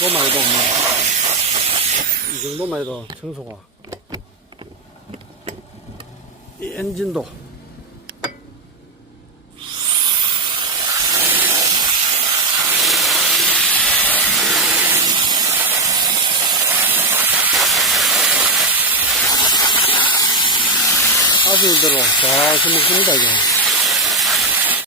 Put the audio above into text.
정도만 해도 뭐, 이 정도만 해도 청소가. 이 엔진도. 아주대로 잘 써먹습니다, 이게.